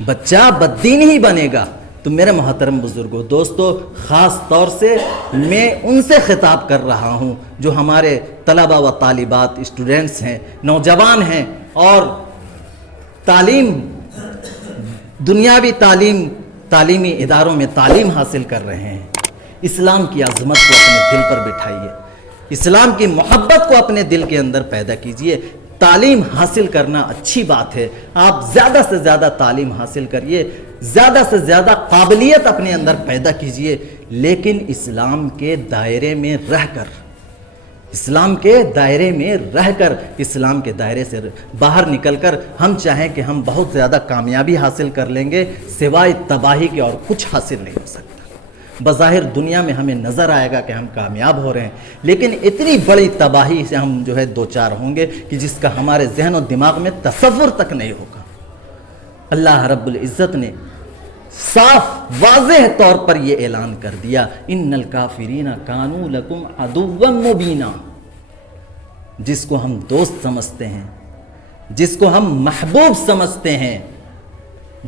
بچہ بددین ہی بنے گا۔ تو میرے محترم بزرگوں، دوستو، خاص طور سے میں ان سے خطاب کر رہا ہوں جو ہمارے طلبہ و طالبات، اسٹوڈنٹس ہیں، نوجوان ہیں اور تعلیم، دنیاوی تعلیمی اداروں میں تعلیم حاصل کر رہے ہیں۔ اسلام کی عظمت کو اپنے دل پر بٹھائیے، اسلام کی محبت کو اپنے دل کے اندر پیدا کیجئے۔ تعلیم حاصل کرنا اچھی بات ہے، آپ زیادہ سے زیادہ تعلیم حاصل کریے، زیادہ سے زیادہ قابلیت اپنے اندر پیدا کیجئے، لیکن اسلام کے دائرے میں رہ کر، اسلام کے دائرے میں رہ کر، اسلام کے دائرے سے باہر نکل کر ہم چاہیں کہ ہم بہت زیادہ کامیابی حاصل کر لیں گے، سوائے تباہی کے اور کچھ حاصل نہیں ہو سکتا۔ بظاہر دنیا میں ہمیں نظر آئے گا کہ ہم کامیاب ہو رہے ہیں، لیکن اتنی بڑی تباہی سے ہم جو ہے دوچار ہوں گے کہ جس کا ہمارے ذہن و دماغ میں تصور تک نہیں ہوگا۔ اللہ رب العزت نے صاف واضح طور پر یہ اعلان کر دیا، ان الکافرین کانوا لکم عدوا مبینا۔ جس کو ہم دوست سمجھتے ہیں، جس کو ہم محبوب سمجھتے ہیں،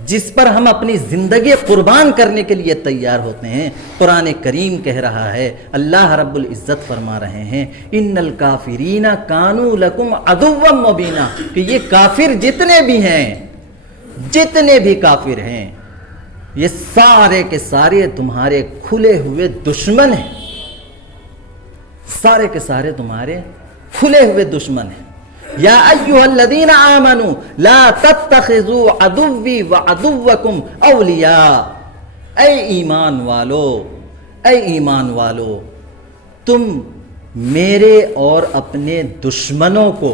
جس پر ہم اپنی زندگی قربان کرنے کے لیے تیار ہوتے ہیں، قرآن کریم کہہ رہا ہے، اللہ رب العزت فرما رہے ہیں، ان الکافرین کانوا لکم عدوا مبینا، کہ یہ کافر جتنے بھی ہیں، جتنے بھی کافر ہیں، یہ سارے کے سارے تمہارے کھلے ہوئے دشمن ہیں، سارے کے سارے تمہارے کھلے ہوئے دشمن ہیں۔ یا ایھا الذین آمنوا لا تتخذوا عدوی وعدوکم اولیاء، اے ایمان والو، تم میرے اور اپنے دشمنوں کو،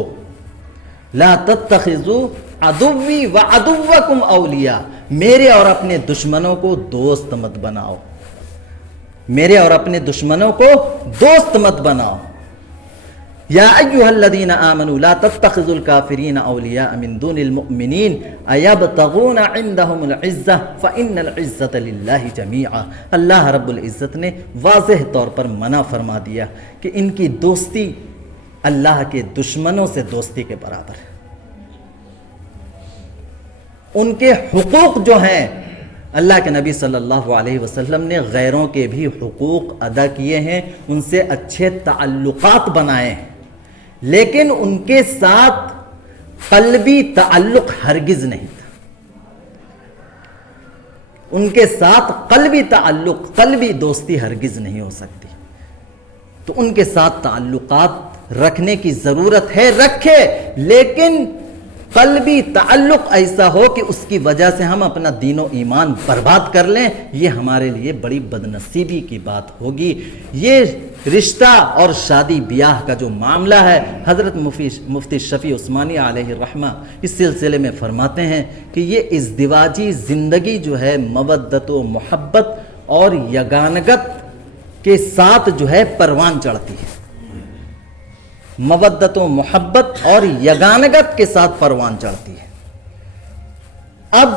لا تتخذوا عدوی وعدوکم اولیاء، میرے اور اپنے دشمنوں کو دوست مت بناؤ، میرے اور اپنے دشمنوں کو دوست مت بناؤ۔ یا ایھا الذین آمنوا لا تتخذوا الکافرین اولیاء من دون المؤمنین ایبتغون عندهم العزہ فإن العزة للہ جمیعا۔ اللہ رب العزت نے واضح طور پر منع فرما دیا کہ ان کی دوستی اللہ کے دشمنوں سے دوستی کے برابر ہے۔ ان کے حقوق جو ہیں، اللہ کے نبی صلی اللہ علیہ وسلم نے غیروں کے بھی حقوق ادا کیے ہیں، ان سے اچھے تعلقات بنائے ہیں، لیکن ان کے ساتھ قلبی تعلق ہرگز نہیں تھا۔ ان کے ساتھ قلبی تعلق، قلبی دوستی ہرگز نہیں ہو سکتی۔ تو ان کے ساتھ تعلقات رکھنے کی ضرورت ہے، رکھے، لیکن قلبی تعلق ایسا ہو کہ اس کی وجہ سے ہم اپنا دین و ایمان برباد کر لیں، یہ ہمارے لیے بڑی بدنصیبی کی بات ہوگی۔ یہ رشتہ اور شادی بیاہ کا جو معاملہ ہے، حضرت مفتی شفیع عثمانی علیہ الرحمہ اس سلسلے میں فرماتے ہیں کہ یہ ازدواجی زندگی جو ہے مودت و محبت اور یگانگت کے ساتھ جو ہے پروان چڑھتی ہے، مودت و محبت اور یگانگت کے ساتھ پروان چڑھتی ہے۔ اب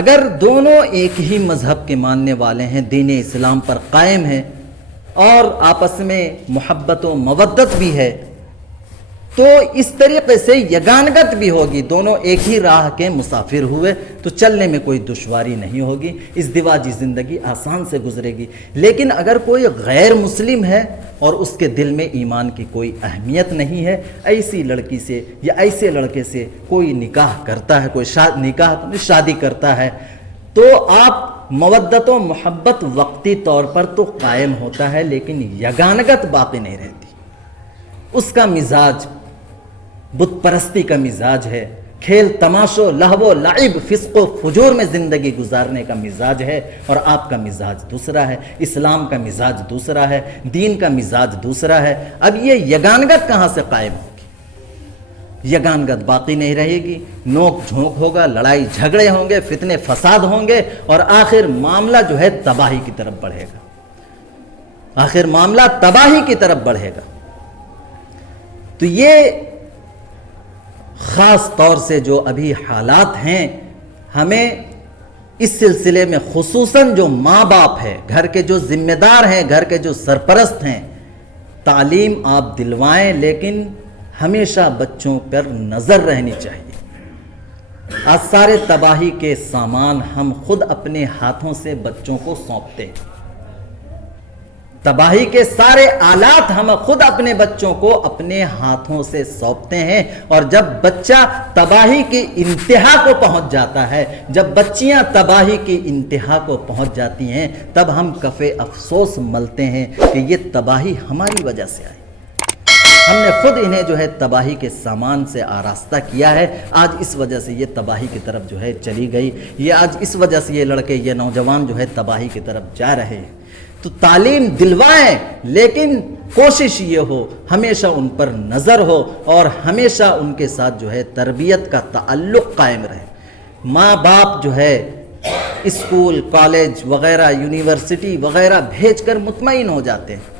اگر دونوں ایک ہی مذہب کے ماننے والے ہیں، دین اسلام پر قائم ہیں اور آپس میں محبت و مودت بھی ہے، تو اس طریقے سے یگانگت بھی ہوگی، دونوں ایک ہی راہ کے مسافر ہوئے تو چلنے میں کوئی دشواری نہیں ہوگی، ازدواجی زندگی آسان سے گزرے گی۔ لیکن اگر کوئی غیر مسلم ہے اور اس کے دل میں ایمان کی کوئی اہمیت نہیں ہے، ایسی لڑکی سے یا ایسے لڑکے سے کوئی نکاح کرتا ہے، کوئی شادی کرتا ہے، تو آپ مودت و محبت وقتی طور پر تو قائم ہوتا ہے، لیکن یگانگت باقی نہیں رہتی۔ اس کا مزاج بت پرستی کا مزاج ہے، کھیل تماشو لہو و لعب فسق و فجور میں زندگی گزارنے کا مزاج ہے، اور آپ کا مزاج دوسرا ہے، اسلام کا مزاج دوسرا ہے، دین کا مزاج دوسرا ہے۔ اب یہ یگانگت کہاں سے قائم ہوگی؟ یگانگت باقی نہیں رہے گی، نوک جھونک ہوگا، لڑائی جھگڑے ہوں گے، فتنے فساد ہوں گے، اور آخر معاملہ جو ہے تباہی کی طرف بڑھے گا، آخر معاملہ تباہی کی طرف بڑھے گا۔ تو یہ خاص طور سے جو ابھی حالات ہیں ہمیں اس سلسلے میں خصوصاً جو ماں باپ ہے، گھر کے جو ذمہ دار ہیں، گھر کے جو سرپرست ہیں، تعلیم آپ دلوائیں، لیکن ہمیشہ بچوں پر نظر رہنی چاہیے۔ آج سارے تباہی کے سامان ہم خود اپنے ہاتھوں سے بچوں کو سونپتے ہیں، تباہی کے سارے آلات ہم خود اپنے بچوں کو اپنے ہاتھوں سے سونپتے ہیں، اور جب بچہ تباہی کی انتہا کو پہنچ جاتا ہے، جب بچیاں تباہی کی انتہا کو پہنچ جاتی ہیں، تب ہم کف افسوس ملتے ہیں کہ یہ تباہی ہماری وجہ سے آئی، ہم نے خود انہیں جو ہے تباہی کے سامان سے آراستہ کیا ہے، آج اس وجہ سے یہ تباہی کی طرف جو ہے چلی گئی، یہ آج اس وجہ سے یہ لڑکے، یہ نوجوان جو ہے تباہی کی طرف جا رہے ہیں۔ تو تعلیم دلوائیں، لیکن کوشش یہ ہو ہمیشہ ان پر نظر ہو اور ہمیشہ ان کے ساتھ جو ہے تربیت کا تعلق قائم رہے۔ ماں باپ جو ہے اسکول، کالج وغیرہ، یونیورسٹی وغیرہ بھیج کر مطمئن ہو جاتے ہیں،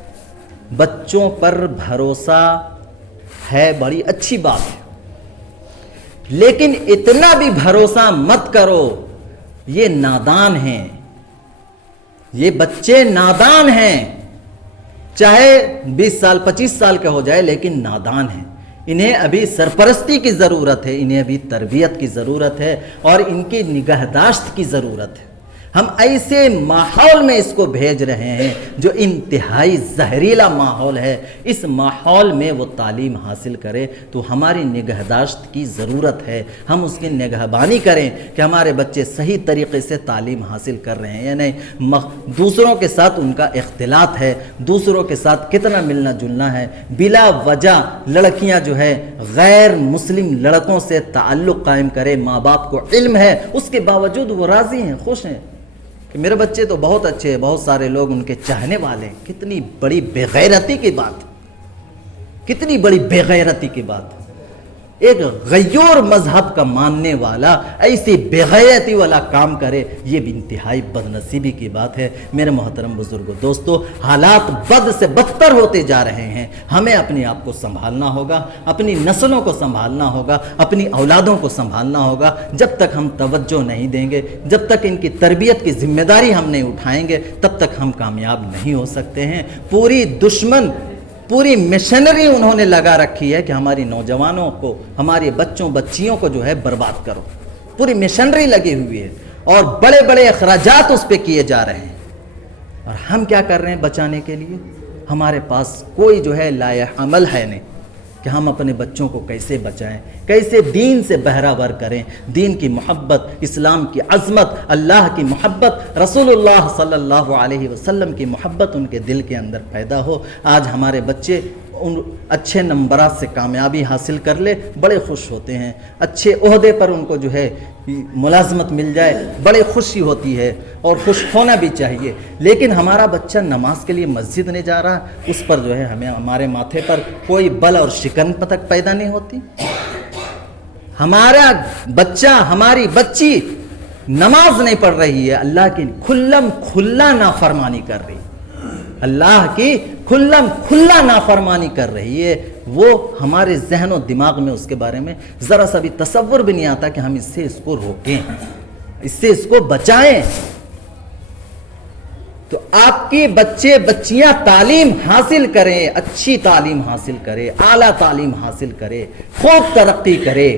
بچوں پر بھروسہ ہے، بڑی اچھی بات ہے، لیکن اتنا بھی بھروسہ مت کرو، یہ نادان ہیں، یہ بچے نادان ہیں، چاہے 20 سال 25 سال کے ہو جائے، لیکن نادان ہیں، انہیں ابھی سرپرستی کی ضرورت ہے، انہیں ابھی تربیت کی ضرورت ہے اور ان کی نگہداشت کی ضرورت ہے۔ ہم ایسے ماحول میں اس کو بھیج رہے ہیں جو انتہائی زہریلا ماحول ہے، اس ماحول میں وہ تعلیم حاصل کرے تو ہماری نگہداشت کی ضرورت ہے، ہم اس کی نگہبانی کریں کہ ہمارے بچے صحیح طریقے سے تعلیم حاصل کر رہے ہیں یا نہیں، دوسروں کے ساتھ ان کا اختلاط ہے، دوسروں کے ساتھ کتنا ملنا جلنا ہے، بلا وجہ لڑکیاں جو ہے غیر مسلم لڑکوں سے تعلق قائم کرے، ماں باپ کو علم ہے، اس کے باوجود وہ راضی ہیں، خوش ہیں کہ میرے بچے تو بہت اچھے ہیں، بہت سارے لوگ ان کے چاہنے والے ہیں۔ کتنی بڑی بے غیرتی کی بات، کتنی بڑی بے غیرتی کی بات، ایک غیور مذہب کا ماننے والا ایسی بے غیرتی والا کام کرے، یہ بھی انتہائی بدنصیبی کی بات ہے۔ میرے محترم بزرگوں، دوستو، حالات بد سے بدتر ہوتے جا رہے ہیں، ہمیں اپنے آپ کو سنبھالنا ہوگا، اپنی نسلوں کو سنبھالنا ہوگا، اپنی اولادوں کو سنبھالنا ہوگا۔ جب تک ہم توجہ نہیں دیں گے، جب تک ان کی تربیت کی ذمہ داری ہم نہیں اٹھائیں گے، تب تک ہم کامیاب نہیں ہو سکتے ہیں۔ پوری مشنری انہوں نے لگا رکھی ہے کہ ہماری نوجوانوں کو، ہمارے بچوں بچیوں کو جو ہے برباد کرو، پوری مشنری لگی ہوئی ہے اور بڑے بڑے اخراجات اس پہ کیے جا رہے ہیں، اور ہم کیا کر رہے ہیں بچانے کے لیے؟ ہمارے پاس کوئی جو ہے لائحہ عمل ہے نہیں کہ ہم اپنے بچوں کو کیسے بچائیں، کیسے دین سے بہرہ کریں، دین کی محبت، اسلام کی عظمت، اللہ کی محبت، رسول اللہ صلی اللہ علیہ وسلم کی محبت ان کے دل کے اندر پیدا ہو۔ آج ہمارے بچے ان اچھے نمبرات سے کامیابی حاصل کر لے، بڑے خوش ہوتے ہیں، اچھے عہدے پر ان کو جو ہے ملازمت مل جائے، بڑے خوشی ہوتی ہے اور خوش ہونا بھی چاہیے، لیکن ہمارا بچہ نماز کے لیے مسجد نہیں جا رہا، اس پر جو ہے ہمیں ہمارے ماتھے پر کوئی بل اور شکن تک پیدا نہیں ہوتی۔ ہمارا بچہ، ہماری بچی نماز نہیں پڑھ رہی ہے، اللہ کی کھلا نافرمانی کر رہی ہے، اللہ کی کھلا نافرمانی کر رہی ہے، وہ ہمارے ذہن و دماغ میں اس کے بارے میں ذرا سا بھی تصور بھی نہیں آتا کہ ہم اس کو روکیں، اس کو بچائیں۔ تو آپ کے بچے بچیاں تعلیم حاصل کریں، اچھی تعلیم حاصل کرے، اعلیٰ تعلیم حاصل کرے، خوب ترقی کرے،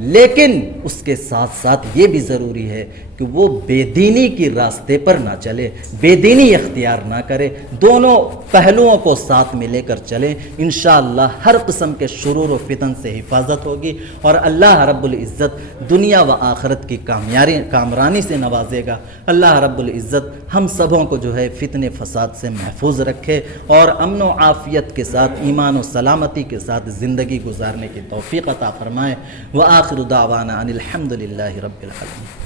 لیکن اس کے ساتھ ساتھ یہ بھی ضروری ہے کہ وہ بے دینی کی راستے پر نہ چلے، بے دینی اختیار نہ کرے، دونوں پہلوؤں کو ساتھ میں لے کر چلیں، انشاءاللہ ہر قسم کے شرور و فتن سے حفاظت ہوگی اور اللہ رب العزت دنیا و آخرت کی کامرانی سے نوازے گا۔ اللہ رب العزت ہم سبوں کو جو ہے فتنے فساد سے محفوظ رکھے اور امن و عافیت کے ساتھ، ایمان و سلامتی کے ساتھ زندگی گزارنے کی توفیق عطا فرمائے۔ وآخر دعوانا ان الحمد للہ رب العالمین۔